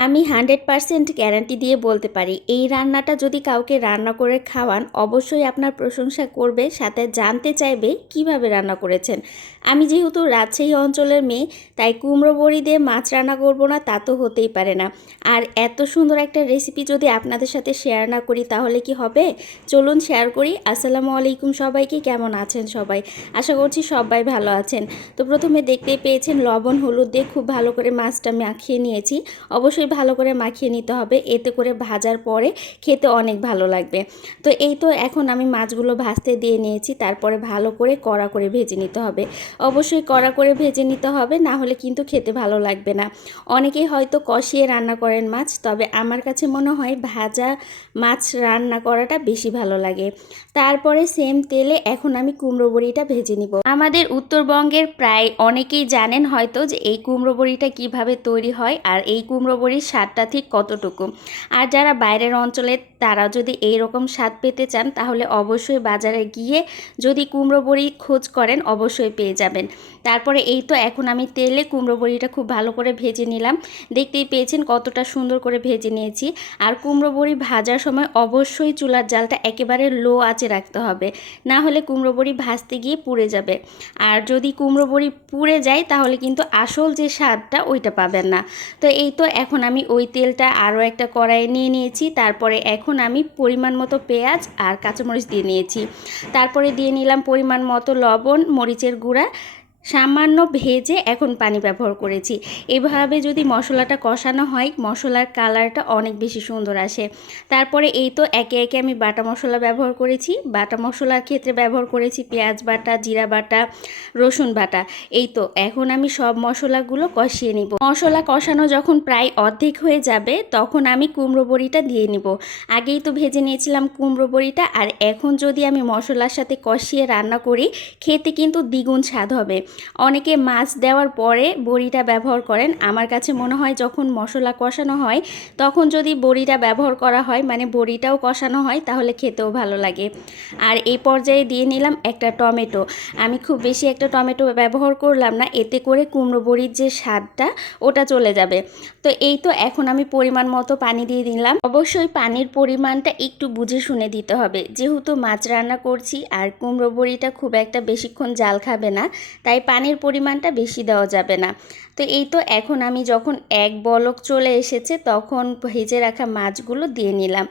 আমি 100% গ্যারান্টি দিয়ে বলতে পারি এই রান্নাটা যদি কাউকে রান্না করে খাওয়ান অবশ্যই আপনার প্রশংসা করবে, সাথে জানতে চাইবে কিভাবে রান্না করেছেন। আমি যেহেতু রাজশাহী অঞ্চলের মেয়ে, তাই কুমড়ো বড়ি দিয়ে মাছ রান্না করব না তা তো হতেই পারে না। আর এত সুন্দর একটা রেসিপি যদি আপনাদের সাথে শেয়ার না করি তাহলে কি হবে? চলুন শেয়ার করি। আসসালামু আলাইকুম সবাইকে, কেমন আছেন সবাই? আশা করছি সবাই ভালো আছেন। তো প্রথমে দেখতেই পেয়েছেন লবণ হলুদ দিয়ে খুব ভালো করে মাছটা মাখিয়ে নিয়েছি। অবশ্যই ভালো করে মাখিয়ে নিতে হবে, এতে করে ভাজার পরে খেতে অনেক ভালো লাগবে। তো এই তো এখন আমি মাছগুলো ভাজতে দিয়ে নিয়েছি, তারপরে ভালো করে কড়া করে ভেজে নিতে হবে। অবশ্যই কড়া করে ভেজে নিতে হবে, না হলে কিন্তু খেতে ভালো লাগবে না। অনেকেই হয়তো কষিয়ে রান্না করেন মাছ, তবে আমার কাছে মনে হয় ভাজা মাছ রান্না করাটা বেশি ভালো লাগে। তারপরে সেম তেলে এখন আমি কুমড়ো বড়িটা ভেজে নিব। আমাদের উত্তরবঙ্গের প্রায় অনেকেই জানেন হয়তো যে এই কুমড়ো বড়িটা কীভাবে তৈরি হয় আর এই কুমড়ো বড়ির স্বাদটা ঠিক কতটুকু। আর যারা বাইরের অঞ্চলে তারা যদি এই রকম স্বাদ পেতে চান তাহলে অবশ্যই বাজারে গিয়ে যদি কুমড়ো বড়ি খোঁজ করেন অবশ্যই পেয়ে যাবেন। তারপরে এই তো এখন আমি তেলে কুমড়ো বড়িটা খুব ভালো করে ভেজে নিলাম। দেখতেই পেয়েছেন কতটা সুন্দর করে ভেজে নিয়েছি। আর কুমড়ো বড়ি ভাজার সময় অবশ্যই চুলার জালটা একেবারে লো আঁচে রাখতে হবে, না হলে কুমড়ো বড়ি ভাজতে গিয়ে পুড়ে যাবে। আর যদি কুমড়ো বড়ি পুড়ে যায় তাহলে কিন্তু আসল যে স্বাদটা ওইটা পাবেন না। তো এই তো এখন আমি ওই তেলটা আরও একটা কড়াইয়ে নিয়ে নিয়েছি। তারপরে এখন আমি পরিমাণ মতো পেঁয়াজ আর কাঁচামরিচ দিয়ে নিয়েছি। তারপরে দিয়ে নিলাম পরিমাণ মতো লবণ, মরিচের গুঁড়া, সামান্য ভেজে এখন পানি ব্যবহার করেছি। এভাবে যদি মশলাটা কষানো হয় মশলার কালারটা অনেক বেশি সুন্দর আসে। তারপরে এই তো একে একে আমি বাটা মশলা ব্যবহার করেছি। বাটা মশলার ক্ষেত্রে ব্যবহার করেছি পেঁয়াজ বাটা, জিরা বাটা, রসুন বাটা। এই তো এখন আমি সব মশলাগুলো কষিয়ে নিব। মশলা কষানো যখন প্রায় অর্ধেক হয়ে যাবে তখন আমি কুমড়ো বড়িটা দিয়ে নিব। আগেই তো ভেজে নিয়েছিলাম কুমড়ো বড়িটা, আর এখন যদি আমি মশলার সাথে কষিয়ে রান্না করি খেতে কিন্তু দ্বিগুণ স্বাদ হবে। অনেকে মাছ দেওয়ার পরে বড়িটা ব্যবহার করেন, আমার কাছে মনে হয় যখন মশলা কষানো হয় তখন যদি বড়িটা ব্যবহার করা হয়, মানে বড়িটাও কষানো হয়, তাহলে খেতেও ভালো লাগে। আর এই পর্যায়ে দিয়ে নিলাম একটা টমেটো। আমি খুব বেশি একটা টমেটো ব্যবহার করলাম না, এতে করে কুমড়ো বড়ির যে স্বাদটা ওটা চলে যাবে। তো এই তো এখন আমি পরিমাণ মতো পানি দিয়ে দিলাম। অবশ্যই পানির পরিমাণটা একটু বুঝে শুনে দিতে হবে, যেহেতু মাছ রান্না করছি আর কুমড়ো বড়িটা খুব একটা বেশিক্ষণ জাল খাবে না, তাই পানির পরিমাণটা বেশি দেওয়া যাবে না। তো এই তো এখন আমি যখন এক বলক চলে এসেছে তখন ভেজে রাখা মাছগুলো দিয়ে নিলাম।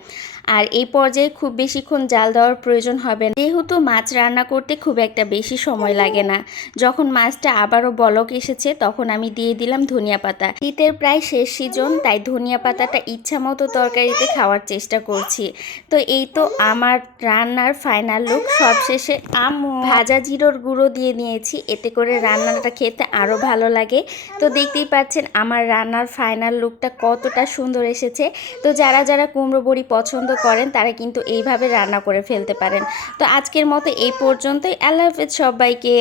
আর এই পর্যায়ে খুব বেশিক্ষণ জাল দেওয়ার প্রয়োজন হবে না, যেহেতু মাছ রান্না করতে খুব একটা বেশি সময় লাগে না। যখন মাছটা আবারও বলক এসেছে তখন আমি দিয়ে দিলাম ধনিয়া পাতা। শীতের প্রায় শেষ সিজন, তাই ধনিয়া পাতাটা ইচ্ছা মতো তরকারিতে খাওয়ার চেষ্টা করছি। তো এই তো আমার রান্নার ফাইনাল লুক। সবশেষে ভাজা জিরোর গুঁড়ো দিয়ে নিয়েছি, এতে করে রান্নাটা খেতে আরও ভালো লাগে। তো দেখতেই পাচ্ছেন আমার রান্নার ফাইনাল লুকটা কতটা সুন্দর এসেছে। তো যারা যারা কুমড়ো বড়ি পছন্দ করেন তারা কিন্তু এইভাবে রান্না করে ফেলতে পারেন। তো আজকের মতো এই পর্যন্তই। আল্লাহ হাফেজ সবাইকে।